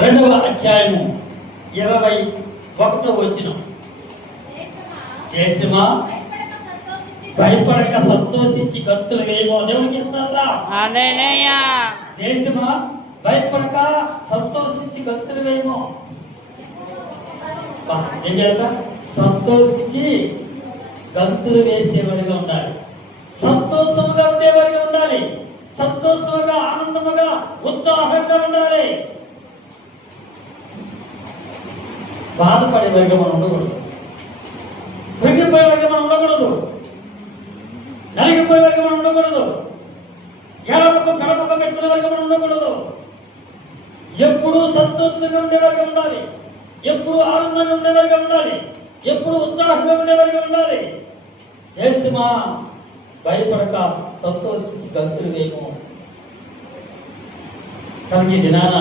2వ అధ్యాయము 21వ వచనం. దేశమా భయపడక సంతోషించి గంతులు వేయమో. దేవునికి స్తోత్రం. హల్లెలూయా. దేశమా భయపడక సంతోషించి గంతులు వేయమో. ఏం చేద్దాం? సంతోషించి గంతులు వేసేవారిగా ఉండాలి, సంతోషంగా ఉండేవారిగా ఉండాలి, సంతోషంగా ఆనందముగా ఉత్సాహంగా ఉండాలి. బాధపడేవారిగా మనం ఉండకూడదు, కృంగిపోయేవారిగా మనం ఉండకూడదు, నలిగిపోయేవారిగా మనం ఉండకూడదు, ఎడముఖం పెడముఖం పెట్టుకునేవారిగా మనం ఉండకూడదు. ఎప్పుడూ సంతోషంగా ఉండేవారిగా ఉండాలి, ఎప్పుడు ఆనందంగా ఉండేవారిగా ఉండాలి, ఎప్పుడు ఉత్సాహంగా ఉండేవారిగా ఉండాలి. దేశమా భయపడక సంతోషించి గంతులు వేయము. కాబట్టి ఈ దినాన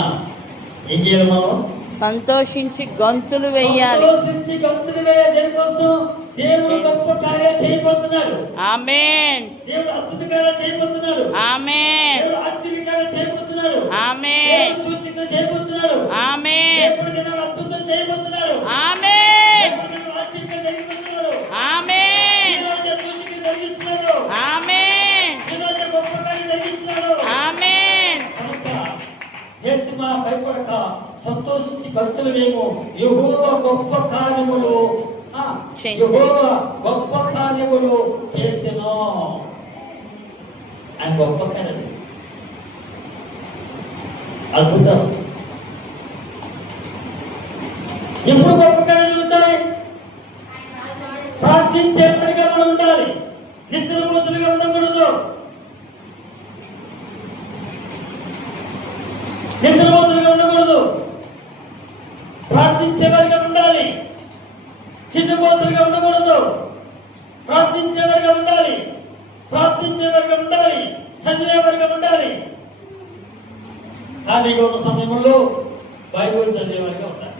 ఏం చేయాలి? మనం సంతోషించి గంతులు వేయాలి. సంతోషించి గంతులు వేయాలి. దేనికోసం? దేవుడు గొప్ప కార్యాలు చేయబోతున్నాడు. ఆమేన్. దేవుడు అద్భుత కార్యాలు చేయబోతున్నాడు. ఆమేన్. దేవుడు ఆశ్చర్య కార్యాలు చేయబోతున్నాడు. ఆమేన్. దేవుడు సూచనలు చేయబోతున్నాడు. ఆమేన్. దేవుడు దినాలు అద్భుతం చేయబోతున్నాడు. ఆమేన్. దేవుడు దినాలు ఆశ్చర్యం చేయబోతున్నాడు. ఆమేన్. ఈరోజు సూచనలు జరిగిస్తున్నాడు. ఆమేన్. ఈరోజు గొప్ప కార్యాలు జరిగిస్తున్నాడు. ఆమేన్. కనుక దేశమా భయపడక సంతోషించి గంతులు వేయము. యెహోవా గొప్ప కార్యములు యెహోవా గొప్ప కార్యములు చేసెను. ఆయన గొప్ప కార్యం, అద్భుతం. ఎప్పుడు గొప్ప కార్యాలు జరుగుతాయి? ప్రార్థించేవారిగా మనం ఉండాలి, నిద్రపోతులుగా ఉండకూడదు. నిద్రపోతులుగా ఉండకూడదు, ప్రార్థించేవారిగా ఉండాలి. చిన్నపోతులుగా ఉండకూడదు, ప్రార్థించేవారిగా ఉండాలి, ప్రార్థించేవారిగా ఉండాలి, చదివేవారిగా ఉండాలి. ఖాళీగా ఉన్న సమయంలో బైబిల్ చదివేవారిగా ఉండాలి,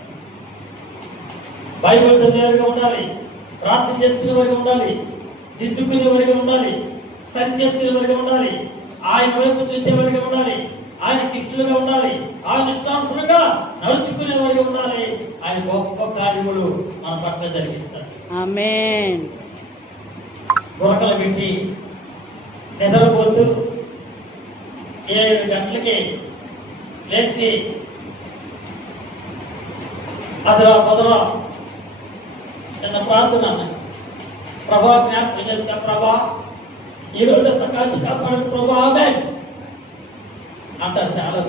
బైబిల్ చదివేవారిగా ఉండాలి, ప్రార్థన చేసుకునేవారిగా ఉండాలి, దిద్దుకునేవారిగా ఉండాలి, సరి చేసుకునేవారిగా ఉండాలి, ఆయన వైపు చూసేవారిగా ఉండాలి, ఆయన ఇష్టలుగా ఉండాలి, ఆయన ఇష్టానుసారంగా నడుచుకునేవారిగా ఉండాలి. ఆయన గొప్ప కార్యములు మన పట్ల జరిగిస్తారు. ఆమేన్. గొరకలు పెట్టి నిద్రపోతూ 7 గంటలకి లేచి అదరా పొదరా చిన్న ప్రార్థన, ప్రభా జ్ఞాపకం చేసుకున్న ప్రభా ఈరోజు అంత కాచి కాపాడు ప్రభా ఆమేన్ అంటారు చాలా.